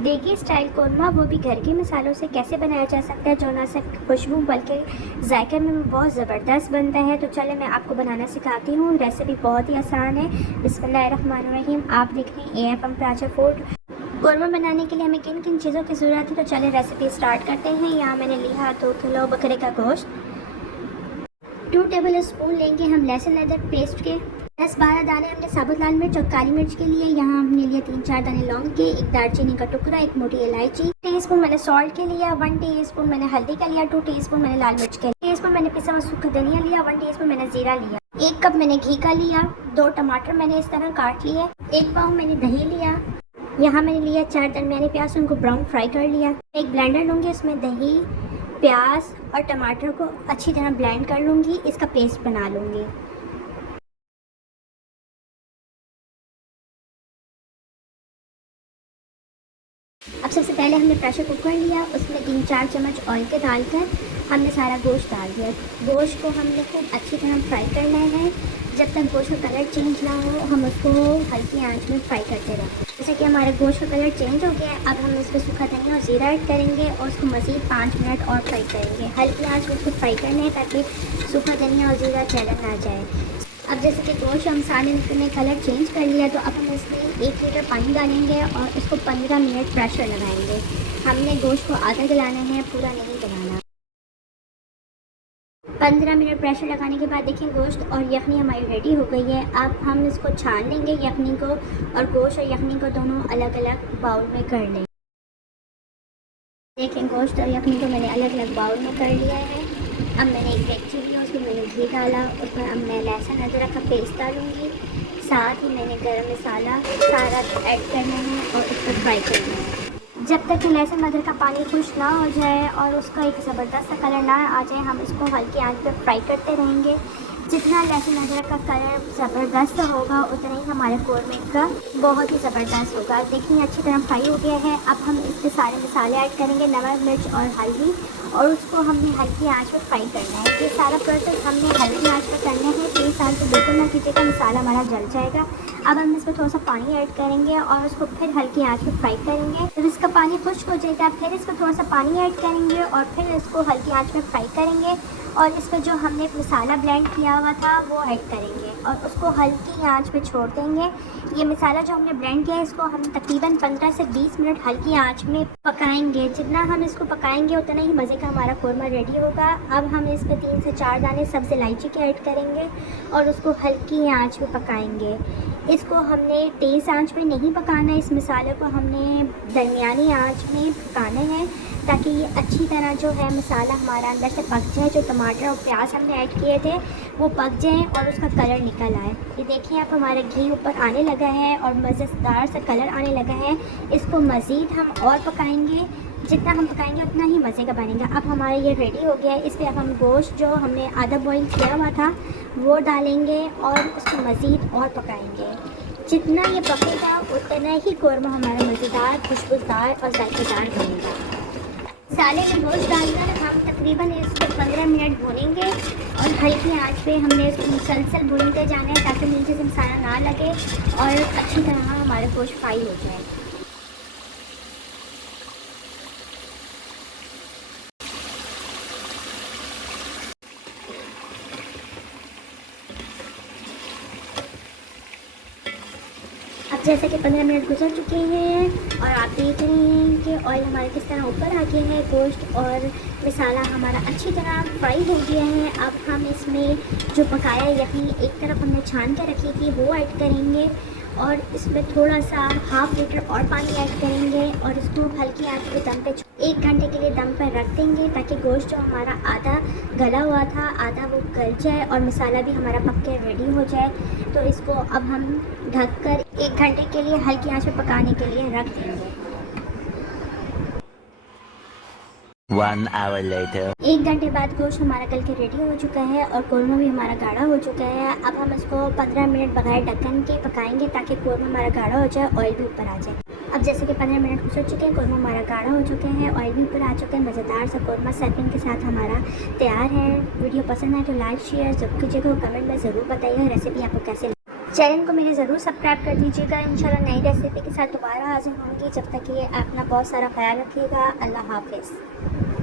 देगी स्टाइल कौरमा, वो भी घर के मसालों से कैसे बनाया जा सकता है जो ना सिर्फ खुशबू बल्कि जायके में बहुत ज़बरदस्त बनता है। तो चले मैं आपको बनाना सिखाती हूँ। रेसिपी बहुत ही आसान है। बिस्मिल्लाहिर्रहमानिर्रहीम। आप देख रहे हैं AFM प्राचा फूड। कौरमा बनाने के लिए हमें किन किन चीज़ों की ज़रूरत है, तो चले रेसिपी स्टार्ट करते हैं। यहाँ मैंने लिया 2 किलो बकरे का गोश्त। 2 टेबल स्पून लेंगे हम लहसुन अदरक पेस्ट के। 10-12 दाने हमने साबुत लाल मिर्च और काली मिर्च के लिए। यहाँ हमने लिया 3-4 दाने लौंग के, 1 दालचीनी का टुकड़ा, 1 मोटी इलायची। टीस्पून मैंने सॉल्ट के लिया, 1 टीस्पून मैंने हल्दी का लिया, 2 टीस्पून मैंने लाल मिर्च के, टीस्पून मैंने पिसा हुआ सूखा धनिया लिया, 1 टीस्पून मैंने जीरा लिया, 1 कप मैंने घी का लिया, 2 टमाटर मैंने इस तरह काट लिए, 1 पाव मैंने दही लिया। यहाँ मैंने लिया 4 दरमियाने प्याज, उनको ब्राउन फ्राई कर लिया। एक ब्लेंडर लूँगी, उसमें दही, प्याज और टमाटर को अच्छी तरह ब्लेंड कर लूँगी, इसका पेस्ट बना लूँगी। अब सबसे पहले हमने प्रेशर कुकर लिया, उसमें 3-4 चम्मच ऑयल के डालकर हमने सारा गोश्त डाल दिया। गोश्त को हमने खूब अच्छी तरह फ्राई करना है। जब तक गोश्त का कलर चेंज ना हो हम उसको हल्की आंच में फ्राई करते रहें। जैसे कि हमारे गोश्त का कलर चेंज हो गया है, अब हम इसमें सूखा धनिया और जीरा ऐड करेंगे और उसको मज़ीद 5 मिनट और फ्राई करेंगे। हल्की आंच में उसको फ्राई करना है ताकि सूखा धनिया और जीरा जलन ना जाए। अब जैसे कि गोश्त हम सारे ने कलर चेंज कर लिया, तो अब हम इसमें 1 लीटर पानी डालेंगे और इसको 15 मिनट प्रेशर लगाएंगे। हमने गोश्त को आधा गलाना है, पूरा नहीं गलाना। 15 मिनट प्रेशर लगाने के बाद देखिए गोश्त और यखनी हमारी रेडी हो गई है। अब हम इसको छान लेंगे यखनी को, और गोश्त और यखनी को दोनों अलग अलग बाउल में कर लेंगे। देखें गोश्त और यखनी को मैंने अलग अलग बाउल में कर लिया है। अब मैंने एक डेगची लिया, उसमें मैंने घी डाला, उसमें अब मैं लहसुन अदरक का पेस्ट डालूँगी। साथ ही मैंने गरम मसाला सारा ऐड करना है और उसको फ्राई करना है। जब तक लहसुन अदरक का पानी खुश ना हो जाए और उसका एक ज़बरदस्त सा कलर ना आ जाए, हम इसको हल्की आंच पर फ्राई करते रहेंगे। जितना लहसुन अदरक का कलर ज़बरदस्त होगा उतना ही हमारे कौरमे का बहुत ही ज़बरदस्त होगा। देखिए अच्छी तरह फ्राई हो गया है। अब हम इसके सारे मसाले ऐड करेंगे, नमक, मिर्च और हल्दी, और उसको हमने हल्की आंच पर फ्राई करना है। ये सारा प्रोसेस हमने हल्की आंच पर करना है। 3 साल से बिल्कुल ना कीजिएगा, मसाला हमारा जल जाएगा। अब हम इसमें थोड़ा सा पानी ऐड करेंगे और उसको फिर हल्की आंच पर फ्राई करेंगे। जब इसका पानी खुश्क हो जाएगा फिर इसमें थोड़ा सा पानी ऐड करेंगे और फिर इसको हल्की आंच पर फ्राई करेंगे। और इसमें जो हमने मसाला ब्लेंड किया हुआ था वो ऐड करेंगे और उसको हल्की आंच पे छोड़ देंगे। ये मसाला जो हमने ब्लेंड किया है इसको हम तकरीबन 15 से 20 मिनट हल्की आंच में पकाएंगे। जितना हम इसको पकाएंगे उतना ही मज़े का हमारा कौरमा रेडी होगा। अब हम इसमें 3 से 4 दाने सब्ज़ इलायची के ऐड करेंगे और उसको हल्की आंच में पकाएंगे। इसको हमने तेज़ आंच में नहीं पकाना है, इस मसाले को हमने दरमियानी आंच में पकाना है ताकि ये अच्छी तरह जो है मसाला हमारा अंदर से पक जाए। जो टमाटर और प्याज हमने ऐड किए थे वो पक जाएं और उसका कलर निकल आए। ये देखिए अब हमारा घी ऊपर आने लगा है और मज़ेदार सा कलर आने लगा है। इसको मज़ीद हम और पकाएंगे, जितना हम पकाएंगे उतना ही मज़े का बनेगा। अब हमारा ये रेडी हो गया है। इस पर अब हम गोश्त जो हमने आधा बॉईल किया हुआ था वो डालेंगे और उसको मज़ीद और पकाएंगे। जितना ये पकेगा उतना ही कौरमा हमारा मज़ेदार, खुशबूदार और जायकेदार बनेगा। मसाले में गोश्त डालकर हम तकरीबन इसको 15 मिनट भूनेंगे और हल्की आंच पे हमने इसको मुसलसल भूनते जाना है ताकि नीचे से मसाला ना लगे और अच्छी तरह हमारा गोश्त फ्राई हो जाए। अब जैसे कि 15 मिनट गुजर चुके हैं और आप देख रहे हैं कि ऑयल हमारे किस तरह ऊपर आ गया है। गोश्त और मसाला हमारा अच्छी तरह फ्राई हो गया है। अब हम इसमें जो पकाया यखनी एक तरफ हमने छान कर रखी थी वो ऐड करेंगे और इसमें थोड़ा सा 1/2 लीटर और पानी ऐड करेंगे और इसको हल्की आंच पे दम पे 1 घंटे के लिए दम पर रख देंगे ताकि गोश्त जो हमारा आधा गला हुआ था आधा वो गल जाए और मसाला भी हमारा पक के रेडी हो जाए। तो इसको अब हम ढककर 1 घंटे के लिए हल्की आंच पे पकाने के लिए रख देंगे। 1 hour later 1 घंटे बाद गोश्त हमारा गल के रेडी हो चुका है और कौरमा भी हमारा गाढ़ा हो चुका है। अब हम इसको 15 मिनट बगैर ढक्कन के पकाएंगे ताकि कौरमा हमारा गाढ़ा हो जाए, ऑयल भी ऊपर आ जाए। अब जैसे कि 15 मिनट गुजर चुके हैं, कौरमा हमारा गाढ़ा हो चुके हैं, ऑयल भी ऊपर आ चुके हैं। मज़ेदार सा कौरमा सर्विंग के साथ हमारा तैयार है। वीडियो पसंद आए तो लाइक शेयर ज़रूर कीजिएगा, कमेंट में ज़रूर बताइएगा रेसिपी आपको कैसे चैनल को मेरे ज़रूर सब्सक्राइब कर दीजिएगा। इंशाल्लाह नई रेसिपी के साथ दोबारा हाजिर होंगी। जब तक के लिए अपना बहुत सारा ख्याल रखिएगा। अल्लाह हाफिज़।